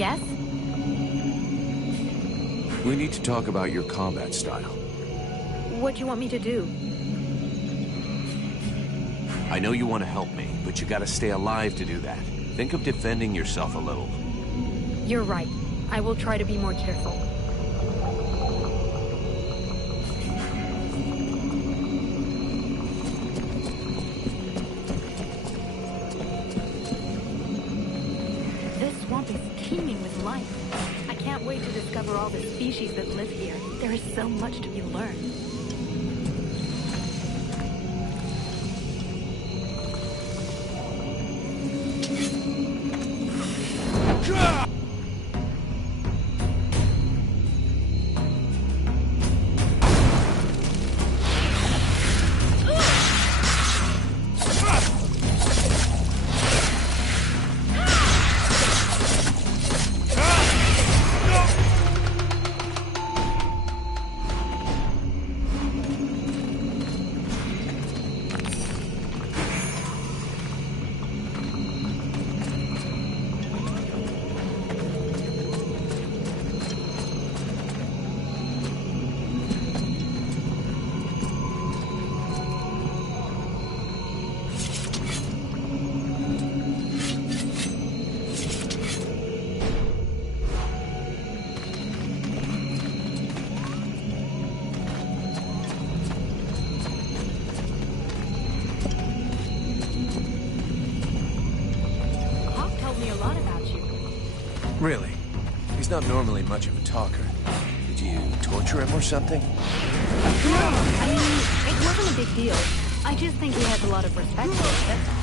Yes? We need to talk about your combat style. What do you want me to do? I know you want to help me, but you gotta stay alive to do that. Think of defending yourself a little. You're right. I will try to be more careful. This swamp is teeming with life. I can't wait to discover all the species that live here. There is so much to be learned. Really? He's not normally much of a talker. Did you torture him or something? No, I mean, it wasn't a big deal. I just think he has a lot of respect for us, that's all.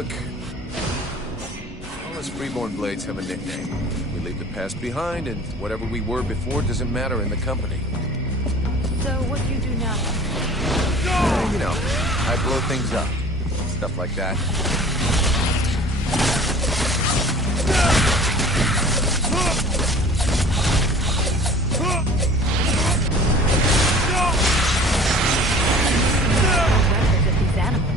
Look, all us freeborn blades have a nickname. We leave the past behind, and whatever we were before doesn't matter in the company. So what do you do now? You know, I blow things up. Stuff like that. Records of these animals.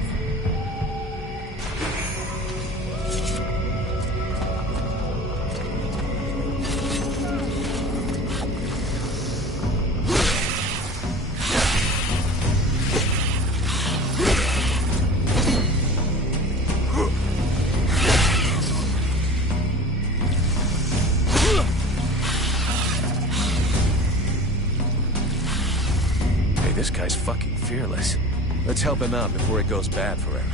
This guy's fucking fearless. Let's help him out before it goes bad for him.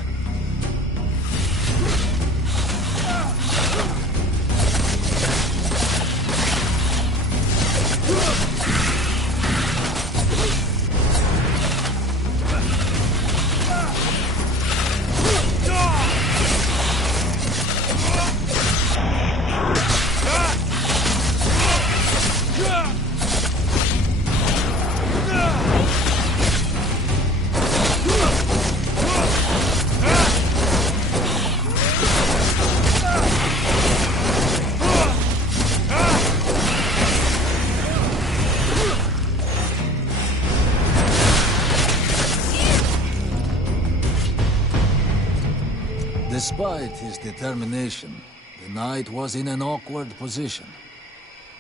Despite his determination, the knight was in an awkward position.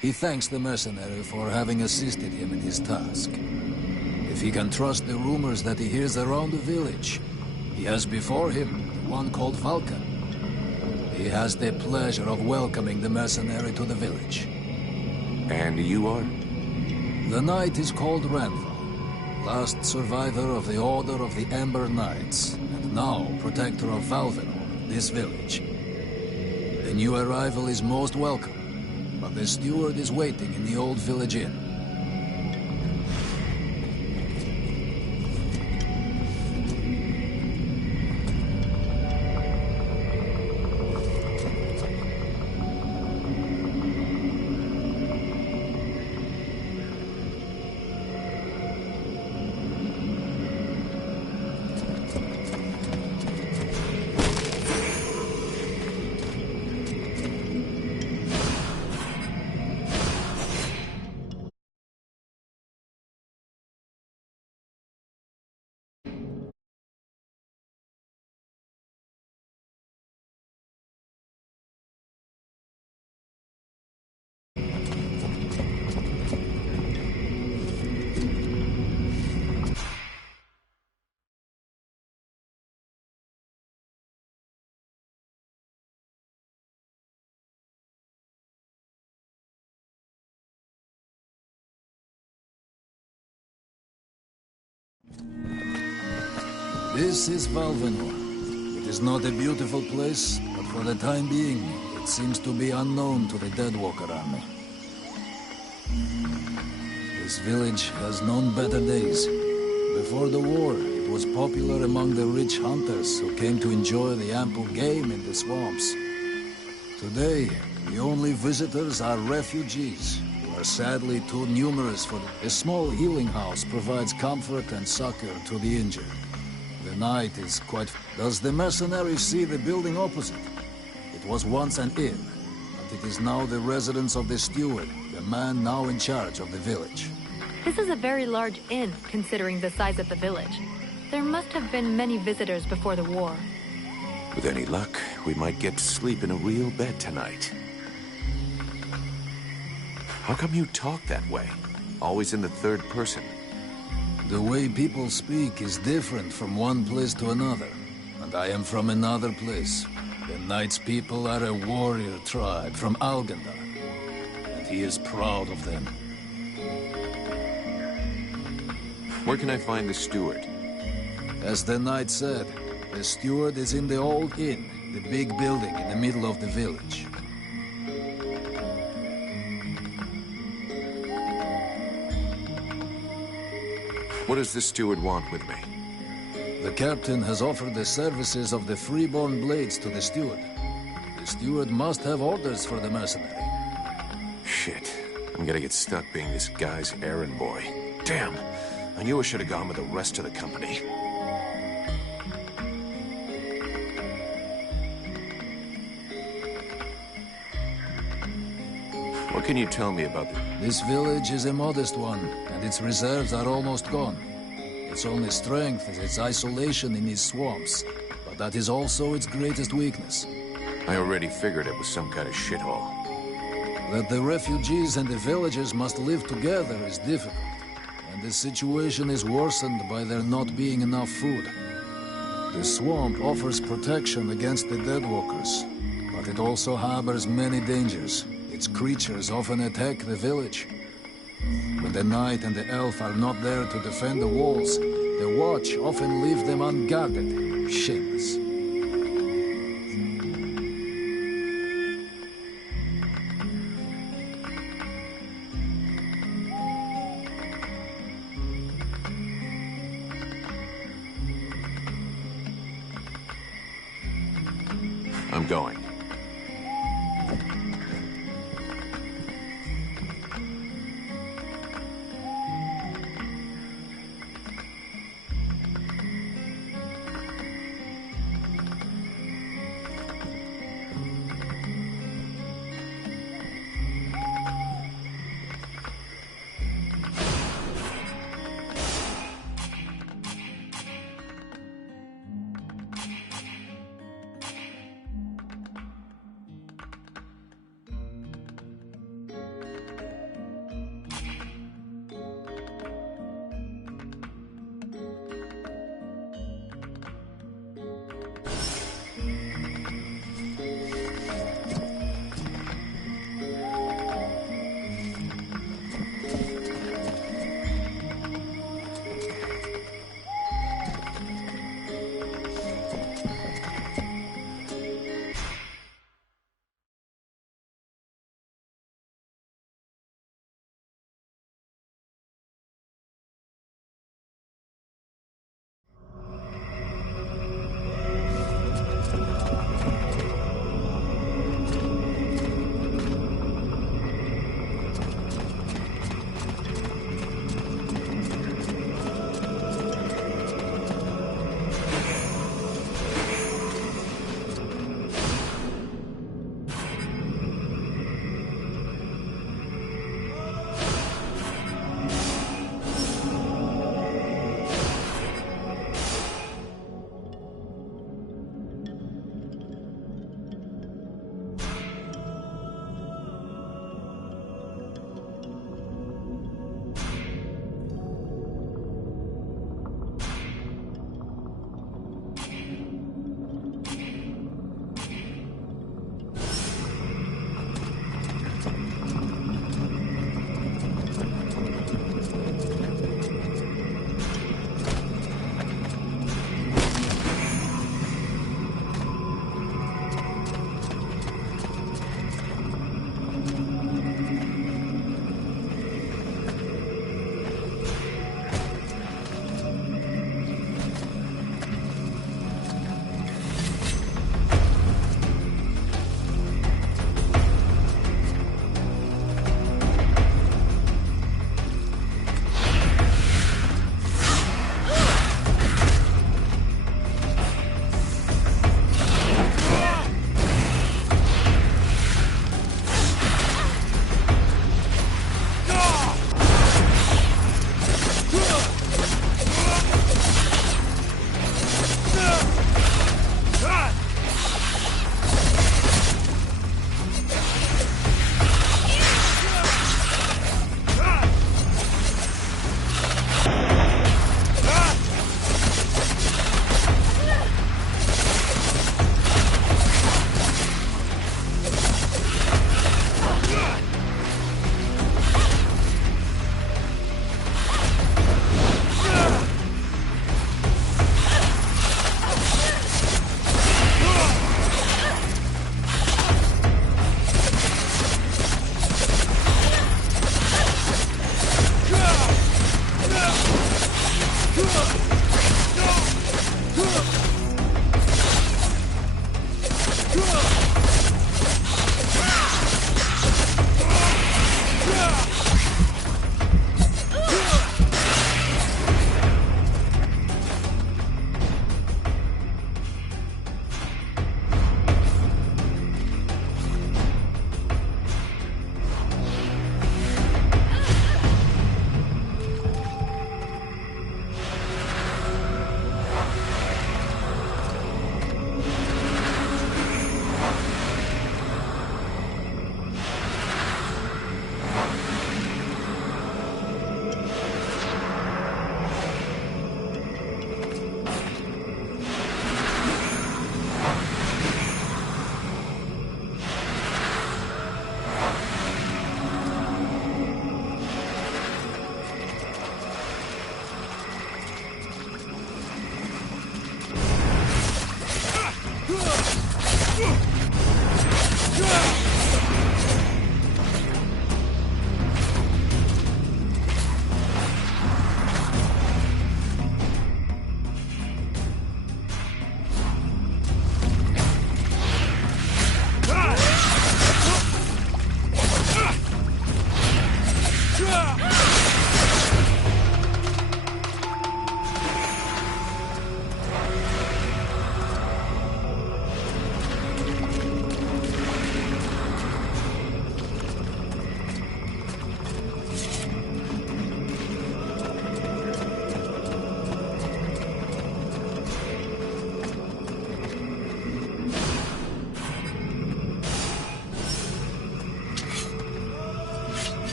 He thanks the mercenary for having assisted him in his task. If he can trust the rumors that he hears around the village, he has before him one called Falcon. He has the pleasure of welcoming the mercenary to the village. And you are? The knight is called Randall, last survivor of the Order of the Ember Knights, and now protector of Valvenor, this village. The new arrival is most welcome, but the steward is waiting in the old village inn. This is Valvenor. It is not a beautiful place, but for the time being, it seems to be unknown to the Deadwalker army. This village has known better days. Before the war, it was popular among the rich hunters who came to enjoy the ample game in the swamps. Today, the only visitors are refugees, who are sadly too numerous for them. A small healing house provides comfort and succor to the injured. The night is quite... Does the mercenary see the building opposite? It was once an inn, but it is now the residence of the steward, the man now in charge of the village. This is a very large inn, considering the size of the village. There must have been many visitors before the war. With any luck, we might get to sleep in a real bed tonight. How come you talk that way? Always in the third person. The way people speak is different from one place to another, and I am from another place. The Knight's people are a warrior tribe from Algandar, and he is proud of them. Where can I find the steward? As the Knight said, the steward is in the old inn, the big building in the middle of the village. What does the steward want with me? The captain has offered the services of the freeborn blades to the steward. The steward must have orders for the mercenary. Shit. I'm gonna get stuck being this guy's errand boy. Damn. I knew I should have gone with the rest of the company. What can you tell me about This village is a modest one, and its reserves are almost gone. Its only strength is its isolation in these swamps, but that is also its greatest weakness. I already figured it was some kind of shithole. That the refugees and the villagers must live together is difficult, and the situation is worsened by there not being enough food. The swamp offers protection against the deadwalkers, but it also harbors many dangers. Its creatures often attack the village. When the knight and the elf are not there to defend the walls, the watch often leave them unguarded. Shameless. I'm going.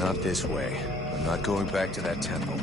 Not this way. I'm not going back to that temple.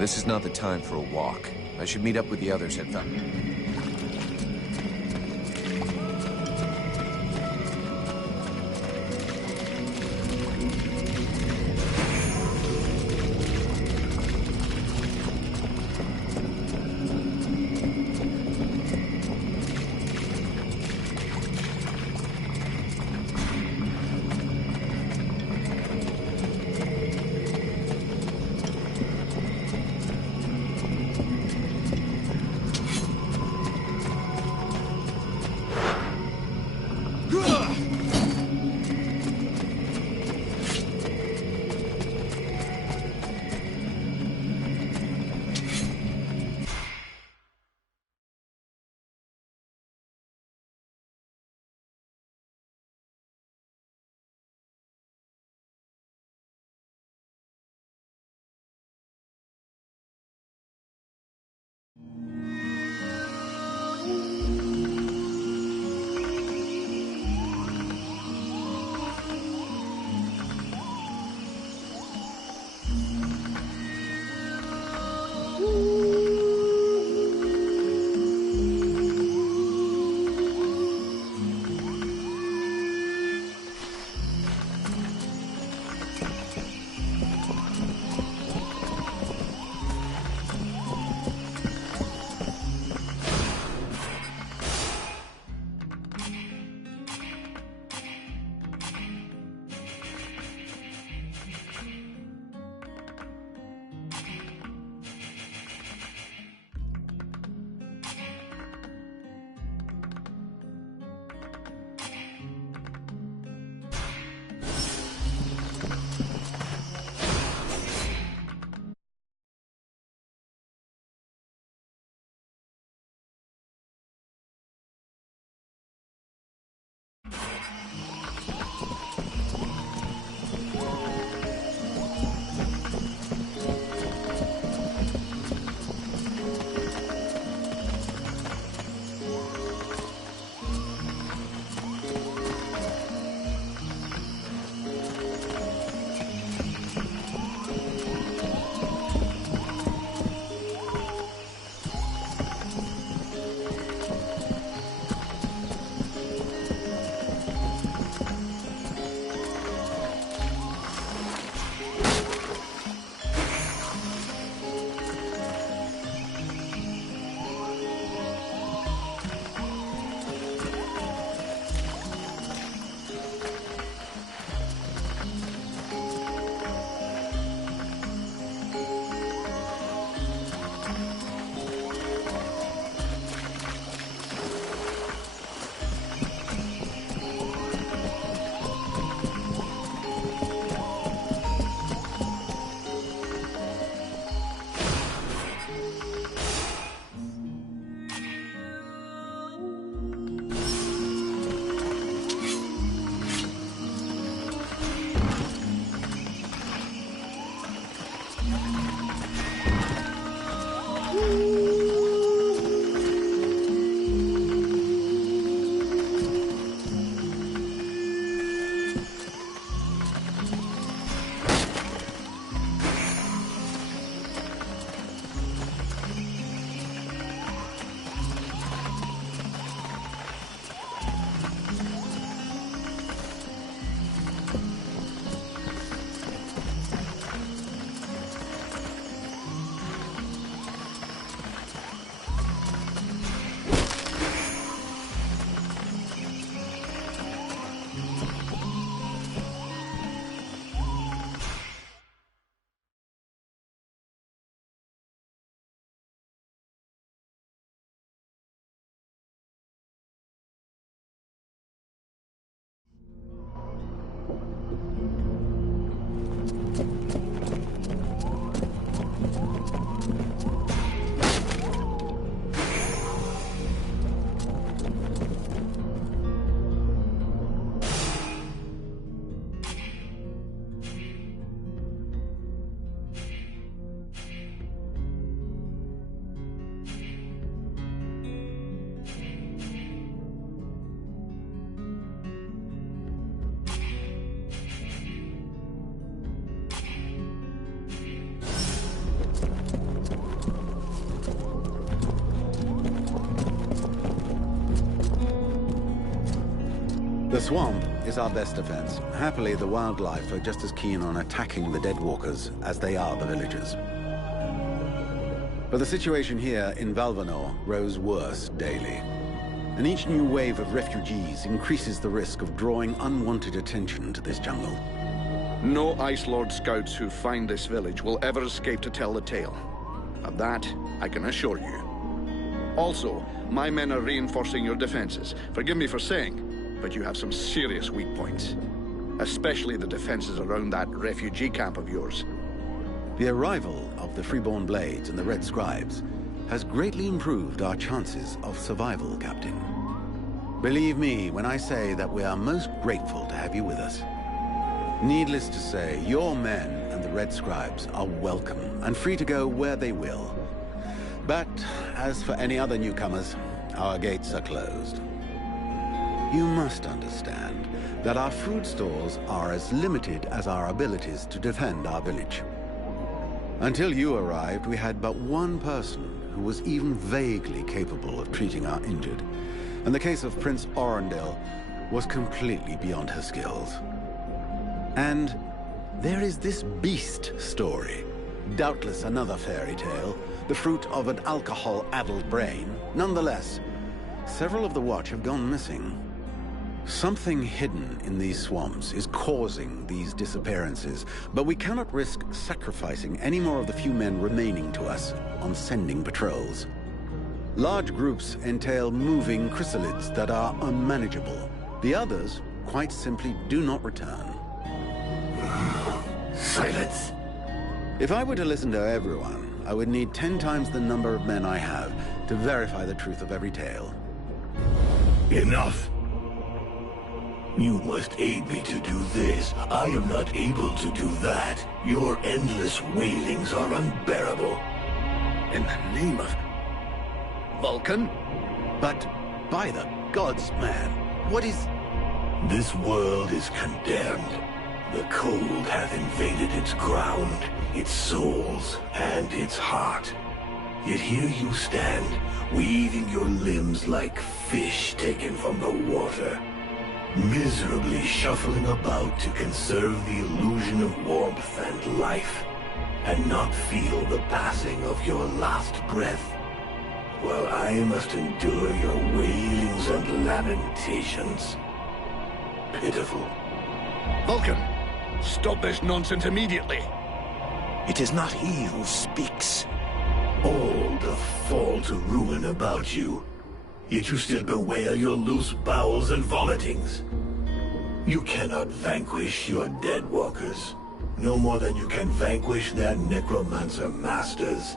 this is not the time for a walk. I should meet up with the others at the... The swamp is our best defense. Happily, the wildlife are just as keen on attacking the deadwalkers as they are the villagers. But the situation here in Valvanor grows worse daily. And each new wave of refugees increases the risk of drawing unwanted attention to this jungle. No Ice Lord scouts who find this village will ever escape to tell the tale. Of that, I can assure you. Also, my men are reinforcing your defenses. Forgive me for saying, but you have some serious weak points. Especially the defenses around that refugee camp of yours. The arrival of the Freeborn Blades and the Red Scribes has greatly improved our chances of survival, Captain. Believe me when I say that we are most grateful to have you with us. Needless to say, your men and the Red Scribes are welcome and free to go where they will. But as for any other newcomers, our gates are closed. You must understand that our food stores are as limited as our abilities to defend our village. Until you arrived, we had but one person who was even vaguely capable of treating our injured, and the case of Prince Orendil was completely beyond her skills. And there is this beast story, doubtless another fairy tale, the fruit of an alcohol-addled brain. Nonetheless, several of the Watch have gone missing. Something hidden in these swamps is causing these disappearances, but we cannot risk sacrificing any more of the few men remaining to us on sending patrols. Large groups entail moving chrysalids that are unmanageable. The others, quite simply, do not return. Silence. If I were to listen to everyone, I would need 10 times the number of men I have to verify the truth of every tale. Enough. You must aid me to do this. I am not able to do that. Your endless wailings are unbearable. In the name of... Vulcan? But by the gods, man, what is... This world is condemned. The cold hath invaded its ground, its souls, and its heart. Yet here you stand, weaving your limbs like fish taken from the water. Miserably shuffling about to conserve the illusion of warmth and life, and not feel the passing of your last breath, while I must endure your wailings and lamentations. Pitiful. Vulcan, stop this nonsense immediately. It is not he who speaks. All doth fall to ruin about you. Yet you still bewail your loose bowels and vomitings. You cannot vanquish your dead walkers, no more than you can vanquish their necromancer masters.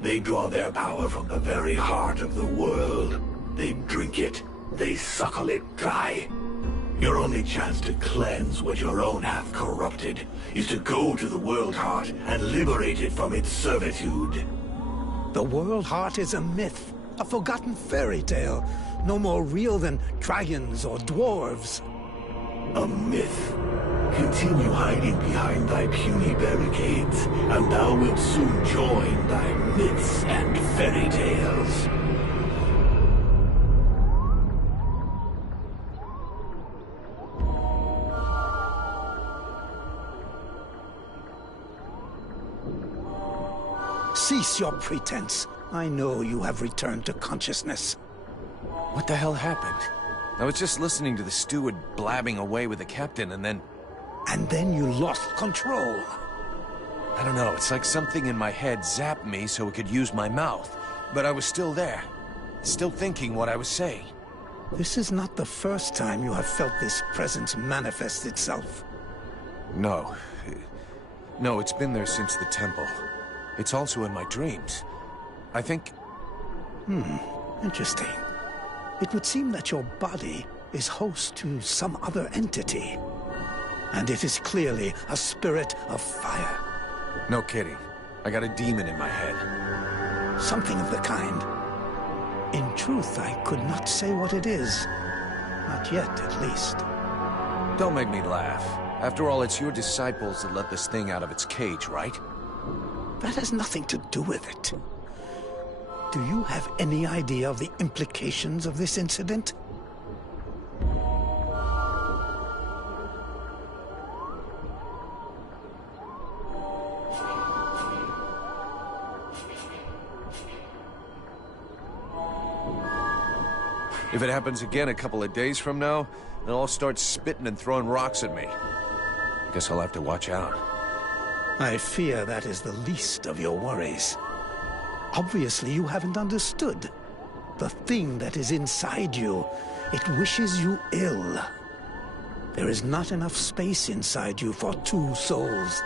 They draw their power from the very heart of the world. They drink it, they suckle it dry. Your only chance to cleanse what your own hath corrupted is to go to the World Heart and liberate it from its servitude. The World Heart is a myth. A forgotten fairy tale, no more real than dragons or dwarves. A myth. Continue hiding behind thy puny barricades, and thou wilt soon join thy myths and fairy tales. Cease your pretense. I know you have returned to consciousness. What the hell happened? I was just listening to the steward blabbing away with the captain, and then... And then you lost control. I don't know, it's like something in my head zapped me so it could use my mouth. But I was still there, still thinking what I was saying. This is not the first time you have felt this presence manifest itself. No. No, it's been there since the temple. It's also in my dreams. I think... Interesting. It would seem that your body is host to some other entity. And it is clearly a spirit of fire. No kidding. I got a demon in my head. Something of the kind. In truth, I could not say what it is. Not yet, at least. Don't make me laugh. After all, it's your disciples that let this thing out of its cage, right? That has nothing to do with it. Do you have any idea of the implications of this incident? If it happens again a couple of days from now, they'll all start spitting and throwing rocks at me. Guess I'll have to watch out. I fear that is the least of your worries. Obviously, you haven't understood. The thing that is inside you, it wishes you ill. There is not enough space inside you for two souls.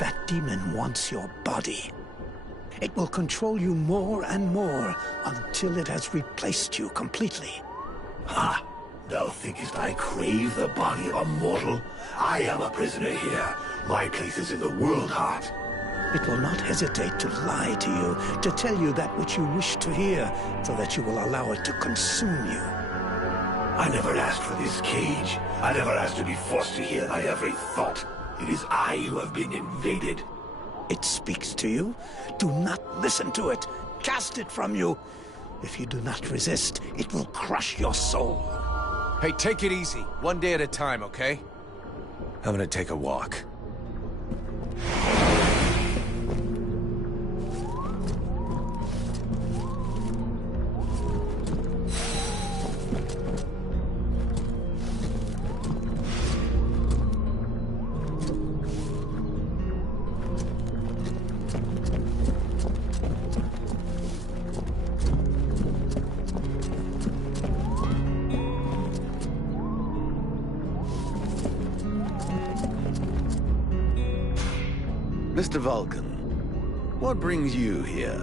That demon wants your body. It will control you more and more until it has replaced you completely. Ha! Thou thinkest I crave the body of a mortal? I am a prisoner here. My place is in the world heart. It will not hesitate to lie to you, to tell you that which you wish to hear, so that you will allow it to consume you. I never asked for this cage. I never asked to be forced to hear thy every thought. It is I who have been invaded. It speaks to you. Do not listen to it. Cast it from you. If you do not resist, it will crush your soul. Hey, take it easy. One day at a time, okay? I'm gonna take a walk. Mr. Vulcan, what brings you here?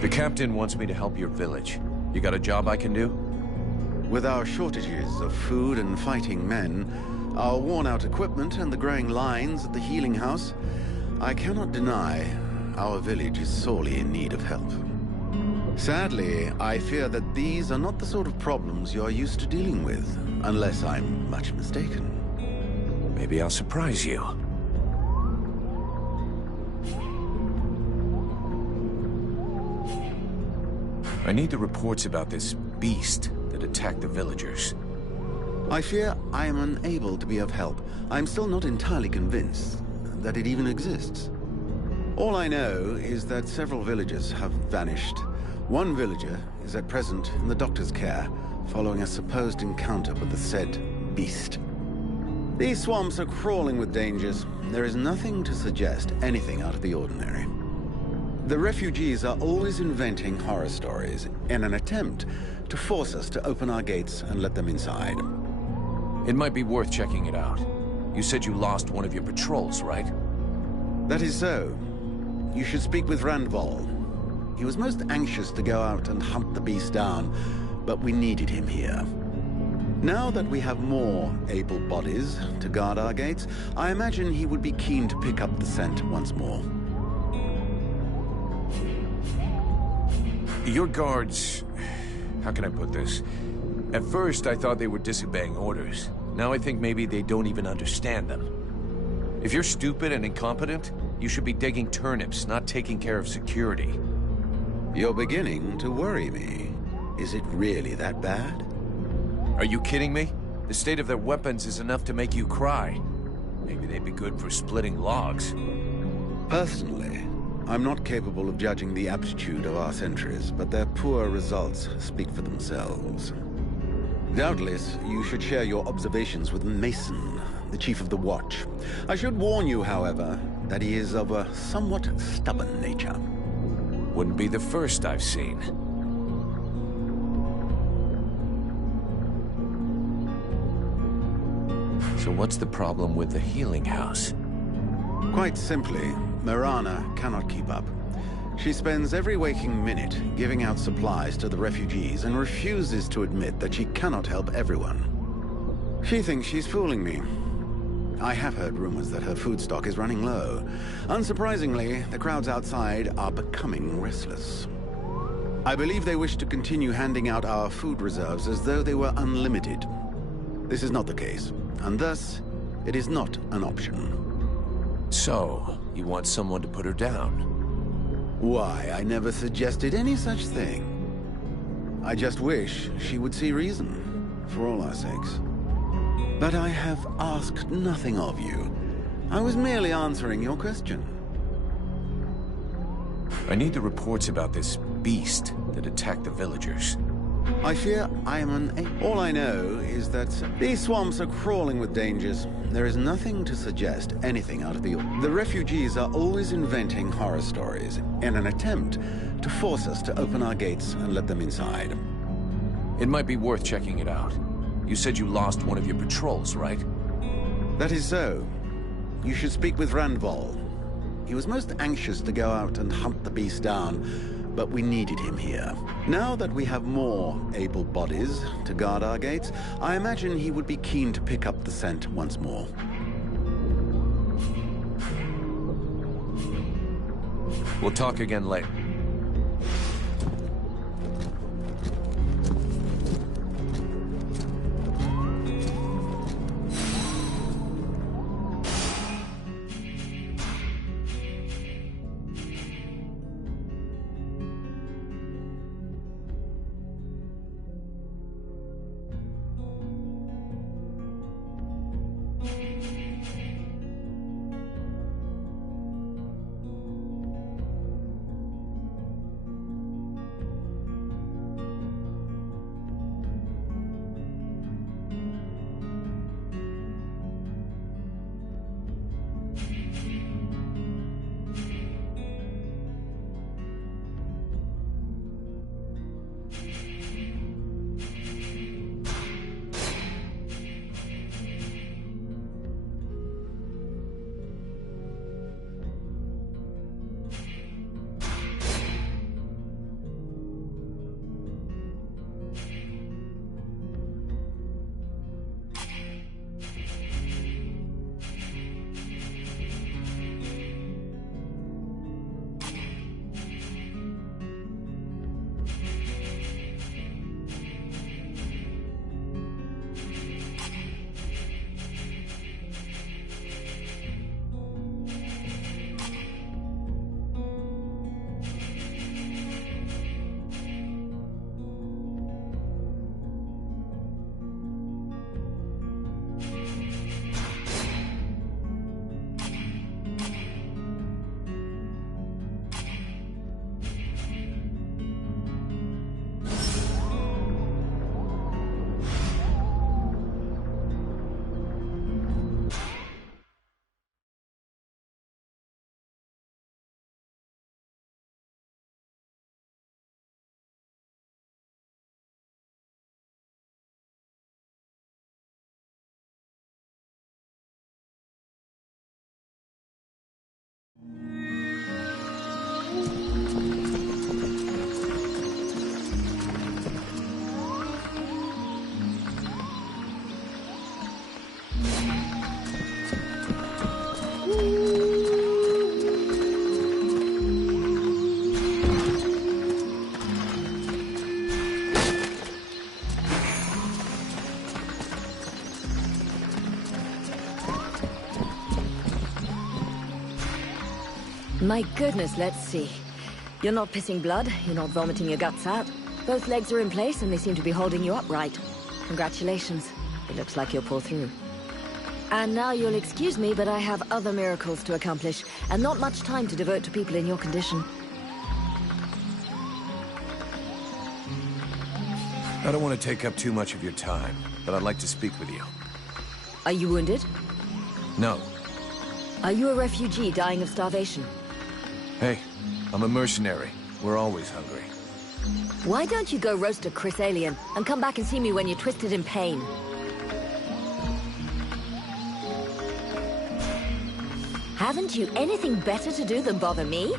The captain wants me to help your village. You got a job I can do? With our shortages of food and fighting men, our worn-out equipment and the growing lines at the healing house, I cannot deny our village is sorely in need of help. Sadly, I fear that these are not the sort of problems you are used to dealing with, unless I'm much mistaken. Maybe I'll surprise you. I need the reports about this beast that attacked the villagers. I fear I am unable to be of help. I'm still not entirely convinced that it even exists. All I know is that several villagers have vanished. One villager is at present in the doctor's care, following a supposed encounter with the said beast. These swamps are crawling with dangers. There is nothing to suggest anything out of the ordinary. The refugees are always inventing horror stories in an attempt to force us to open our gates and let them inside. It might be worth checking it out. You said you lost one of your patrols, right? That is so. You should speak with Randval. He was most anxious to go out and hunt the beast down, but we needed him here. Now that we have more able bodies to guard our gates, I imagine he would be keen to pick up the scent once more. Your guards... how can I put this? At first, I thought they were disobeying orders. Now I think maybe they don't even understand them. If you're stupid and incompetent, you should be digging turnips, not taking care of security. You're beginning to worry me. Is it really that bad? Are you kidding me? The state of their weapons is enough to make you cry. Maybe they'd be good for splitting logs. Personally, I'm not capable of judging the aptitude of our sentries, but their poor results speak for themselves. Doubtless, you should share your observations with Mason, the chief of the watch. I should warn you, however, that he is of a somewhat stubborn nature. Wouldn't be the first I've seen. So what's the problem with the healing house? Quite simply, Mirana cannot keep up. She spends every waking minute giving out supplies to the refugees and refuses to admit that she cannot help everyone. She thinks she's fooling me. I have heard rumors that her food stock is running low. Unsurprisingly, the crowds outside are becoming restless. I believe they wish to continue handing out our food reserves as though they were unlimited. This is not the case, and thus, it is not an option. So, you want someone to put her down? Why, I never suggested any such thing. I just wish she would see reason, for all our sakes. But I have asked nothing of you. I was merely answering your question. I need the reports about this beast that attacked the villagers. I fear I am all I know is that these swamps are crawling with dangers. There is nothing to suggest anything out of the ordinary. The refugees are always inventing horror stories in an attempt to force us to open our gates and let them inside. It might be worth checking it out. You said you lost one of your patrols, right? That is so. You should speak with Randval. He was most anxious to go out and hunt the beast down, but we needed him here. Now that we have more able bodies to guard our gates, I imagine he would be keen to pick up the scent once more. We'll talk again later. My goodness, let's see. You're not pissing blood, you're not vomiting your guts out. Both legs are in place and they seem to be holding you upright. Congratulations. It looks like you'll pull through. And now you'll excuse me, but I have other miracles to accomplish, and not much time to devote to people in your condition. I don't want to take up too much of your time, but I'd like to speak with you. Are you wounded? No. Are you a refugee dying of starvation? Hey, I'm a mercenary. We're always hungry. Why don't you go roast a Chris alien and come back and see me when you're twisted in pain? Haven't you anything better to do than bother me?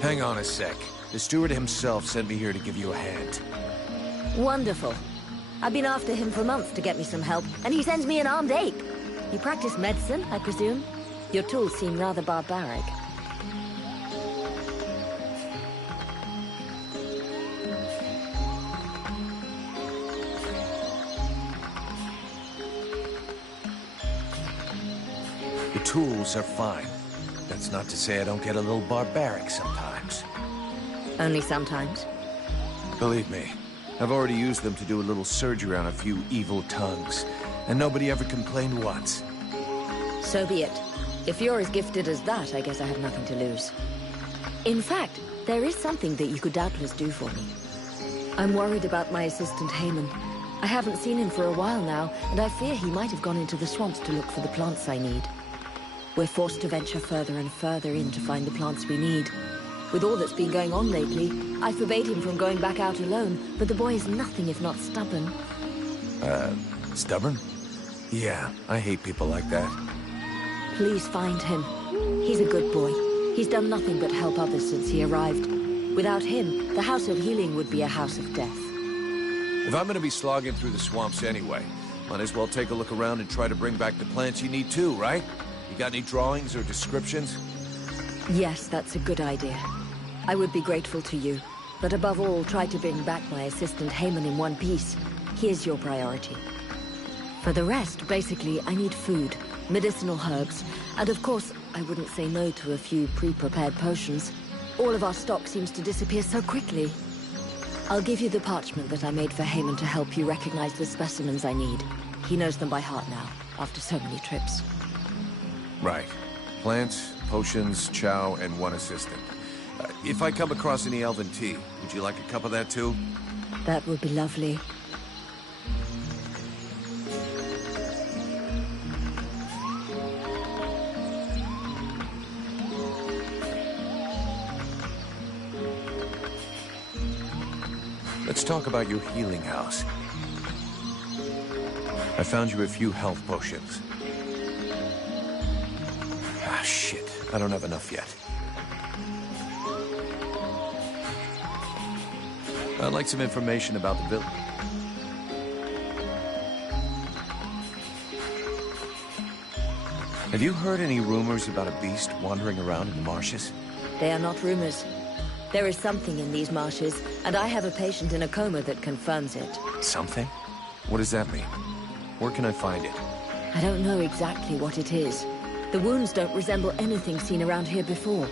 Hang on a sec. The steward himself sent me here to give you a hand. Wonderful. I've been after him for months to get me some help, and he sends me an armed ape. You practice medicine, I presume? Your tools seem rather barbaric. The tools are fine. That's not to say I don't get a little barbaric sometimes. Only sometimes. Believe me, I've already used them to do a little surgery on a few evil tongues, and nobody ever complained once. So be it. If you're as gifted as that, I guess I have nothing to lose. In fact, there is something that you could doubtless do for me. I'm worried about my assistant Haman. I haven't seen him for a while now, and I fear he might have gone into the swamps to look for the plants I need. We're forced to venture further and further in to find the plants we need. With all that's been going on lately, I forbade him from going back out alone, but the boy is nothing if not stubborn. Stubborn? Yeah, I hate people like that. Please find him. He's a good boy. He's done nothing but help others since he arrived. Without him, the House of Healing would be a house of death. If I'm gonna be slogging through the swamps anyway, might as well take a look around and try to bring back the plants you need too, right? You got any drawings or descriptions? Yes, that's a good idea. I would be grateful to you. But above all, try to bring back my assistant Haman in one piece. He is your priority. For the rest, basically, I need food, medicinal herbs, and of course, I wouldn't say no to a few pre-prepared potions. All of our stock seems to disappear so quickly. I'll give you the parchment that I made for Haman to help you recognize the specimens I need. He knows them by heart now, after so many trips. Right. Plants, potions, chow, and one assistant. If I come across any elven tea, would you like a cup of that too? That would be lovely. Let's talk about your healing house. I found you a few health potions. Ah, shit. I don't have enough yet. I'd like some information about the village. Have you heard any rumors about a beast wandering around in the marshes? They are not rumors. There is something in these marshes, and I have a patient in a coma that confirms it. Something? What does that mean? Where can I find it? I don't know exactly what it is. The wounds don't resemble anything seen around here before.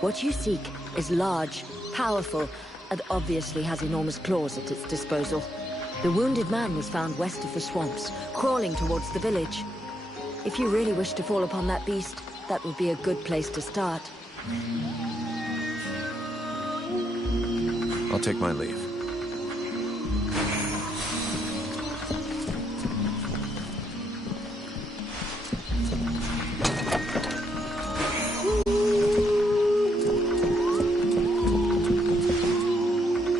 What you seek is large, powerful, and obviously has enormous claws at its disposal. The wounded man was found west of the swamps, crawling towards the village. If you really wish to fall upon that beast, that would be a good place to start. I'll take my leave.